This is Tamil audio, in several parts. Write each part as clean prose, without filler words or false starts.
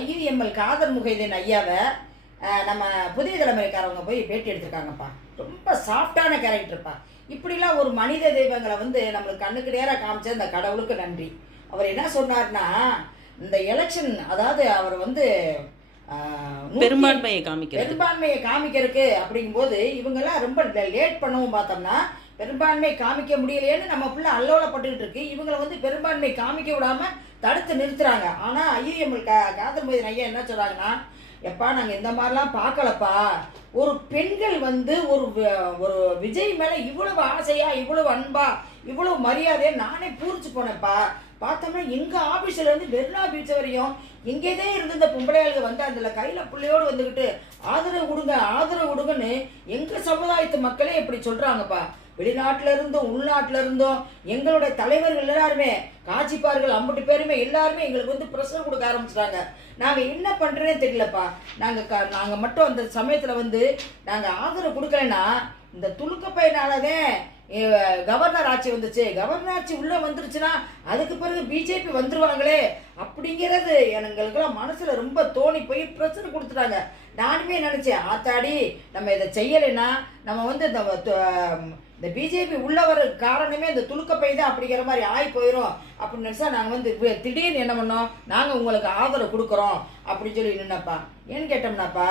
ஐயுஎம்எல் காதர் முகைதீன் ஐயாவை நம்ம புதிய தலைமுறைக்காரவங்க போய் பேட்டி எடுத்திருக்காங்கப்பா. ரொம்ப சாஃப்டான கேரக்டர்ப்பா. இப்படிலாம் ஒரு மனித தெய்வங்களை வந்து நம்மளுக்கு கண்ணுக்கு நேராக காமிச்ச இந்த கடவுளுக்கு நன்றி. அவர் என்ன சொன்னார்னா, இந்த எலெக்ஷன், அதாவது அவர் வந்து பெரும்பான்மையை காமிக்கிறதுக்கு அப்படிங்கும்போது இவங்கெல்லாம் ரொம்ப லேட் பண்ணவும் பார்த்தோம்னா பெரும்பான்மை காமிக்க முடியலையேன்னு நம்ம பிள்ளை அல்லோலப்பட்டுக்கிட்டு இருக்கு. இவங்களை வந்து பெரும்பான்மை காமிக்க விடாம தடுத்து நிறுத்துறாங்க. ஆனால் ஐயுஎம்எல் காதர் முகைதீன் ஐயா என்ன சொல்றாங்கன்னா, எப்பா நாங்கள் இந்த மாதிரிலாம் பார்க்கலப்பா. ஒரு பெண்கள் வந்து ஒரு விஜய் மேலே இவ்வளவு ஆசையா, இவ்வளவு அன்பா, இவ்வளவு மரியாதையா நானே பூரிச்சு போனேன்ப்பா. பார்த்தோம்னா எங்கள் ஆஃபீஸ்லேருந்து மெரினா பீச் வரையும் எங்கேதே இருந்து இந்த பொம்பளையாளுக்கு வந்து அதில் கையில் பிள்ளையோடு வந்துக்கிட்டு ஆதரவு கொடுங்க ஆதரவு கொடுங்கன்னு எங்கள் சமுதாயத்து மக்களே இப்படி சொல்கிறாங்கப்பா. வெளிநாட்டில் இருந்தும் உள்நாட்டில் இருந்தும் எங்களுடைய தலைவர்கள் எல்லாருமே காட்சிப்பார்கள் அம்பட்டு பேருமே எல்லாருமே எங்களுக்கு வந்து ப்ரெஷர் கொடுக்க ஆரம்பிச்சிட்டாங்க. நாங்கள் என்ன பண்ணுறேன்னே தெரியலப்பா. நாங்கள் மட்டும் அந்த சமயத்தில் வந்து நாங்கள் ஆதரவு கொடுக்கலன்னா இந்த துளுக்க பையனாலதான் கவர்னர் ஆட்சி வந்துச்சு. கவர்னர் ஆட்சி உள்ள வந்துருச்சுன்னா அதுக்கு பிறகு பிஜேபி வந்துருவாங்களே அப்படிங்கிறது எங்களுக்கெல்லாம் மனசுல ரொம்ப தோணி போய் பிரச்சனை கொடுத்துட்டாங்க. நானுமே நினைச்சேன், ஆத்தாடி நம்ம இதை செய்யலைன்னா நம்ம வந்து இந்த பிஜேபி உள்ள வர காரணமே இந்த துளுக்கப்பை தான் அப்படிங்கிற மாதிரி ஆகி போயிடும் அப்படின்னு நினைச்சா நாங்கள் வந்து திடீர்னு என்ன பண்ணோம், நாங்கள் உங்களுக்கு ஆதரவு கொடுக்குறோம் அப்படின்னு சொல்லி நின்னப்பா. ஏன்னு கேட்டோம்னாப்பா,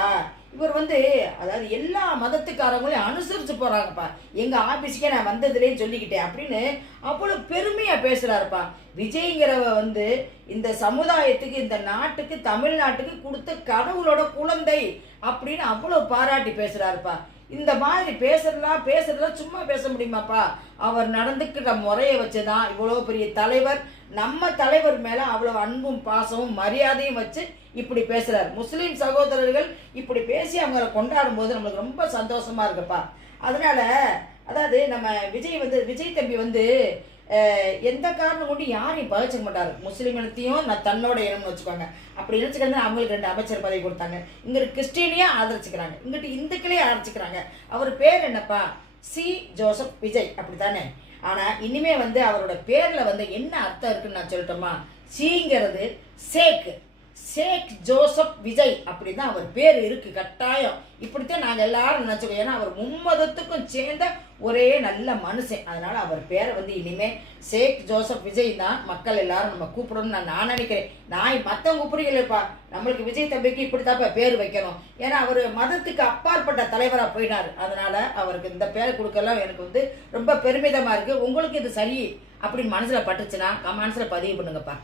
இவர் வந்து அதாவது எல்லா மதத்துக்காரங்களையும் அனுசரித்து போகிறாங்கப்பா. எங்கள் ஆஃபீஸுக்கே நான் வந்ததுலேன்னு சொல்லிக்கிட்டேன் அப்படின்னு அவ்வளோ பெருமையாக பேசுகிறாருப்பா. விஜய்ங்கிறவ வந்து இந்த சமுதாயத்துக்கு, இந்த நாட்டுக்கு, தமிழ்நாட்டுக்கு கொடுத்த கடவுளோட குழந்தை அப்படின்னு அவ்வளோ பாராட்டி பேசுகிறாருப்பா. இந்த மாதிரி பேசுறதுலாம் சும்மா பேச முடியுமாப்பா? அவர் நடந்துக்கிற முறையை வச்சுதான் இவ்வளோ பெரிய தலைவர், நம்ம தலைவர் மேலே அவ்வளோ அன்பும் பாசமும் மரியாதையும் வச்சு இப்படி பேசுகிறார். முஸ்லீம் சகோதரர்கள் இப்படி பேசி அவங்கள கொண்டாடும் போது நம்மளுக்கு ரொம்ப சந்தோஷமா இருக்குப்பா. அதனால அதாவது நம்ம விஜய் தம்பி வந்து எந்த காரணம் கொண்டு யாரையும் பகிச்சிக்க மாட்டார். முஸ்லீம் இனத்தையும் நான் தன்னோட இனம்னு வச்சுக்கோங்க. அப்படி நினச்சிக்கிறது அவங்களுக்கு 2 அமைச்சர் பதவி கொடுத்தாங்க. இங்கிட்டு கிறிஸ்டினையே ஆதரிச்சுக்கிறாங்க, இங்கிட்டு இந்துக்களே ஆதரிச்சுக்கிறாங்க. அவர் பேர் என்னப்பா? சி ஜோசப் விஜய், அப்படித்தானே? ஆனால் இனிமே வந்து அவரோட பேரில் வந்து என்ன அர்த்தம் இருக்குன்னு நான் சொல்லட்டுமா? சிங்கிறது ஷேக் ஜோசப் விஜய் அப்படிதான் அவர் பேர் இருக்கு கட்டாயம். இப்படித்தான் நாங்கள் எல்லாரும் நினைச்சோம். ஏன்னா அவர் மும்மதத்துக்கும் சேர்ந்த ஒரே நல்ல மனுஷன். அதனால அவர் பேரை வந்து இனிமே ஷேக் ஜோசப் விஜய் தான் மக்கள் எல்லாரும் நம்ம கூப்பிடணும்னு நான் நினைக்கிறேன். நான் மற்றவங்க கூப்பிடுகிறேன்ப்பா, நம்மளுக்கு விஜய் தம்பிக்கு இப்படித்தாப்பா பேர் வைக்கணும். ஏன்னா அவர் மதத்துக்கு அப்பாற்பட்ட தலைவராக போயினார். அதனால அவருக்கு இந்த பேரை கொடுக்கலாம் எனக்கு வந்து ரொம்ப பெருமிதமா இருக்கு. உங்களுக்கு இது சரி அப்படின்னு மனசுல பட்டுச்சுன்னா கமெண்ட்ஸ்ல பதிவு பண்ணுங்கப்பா.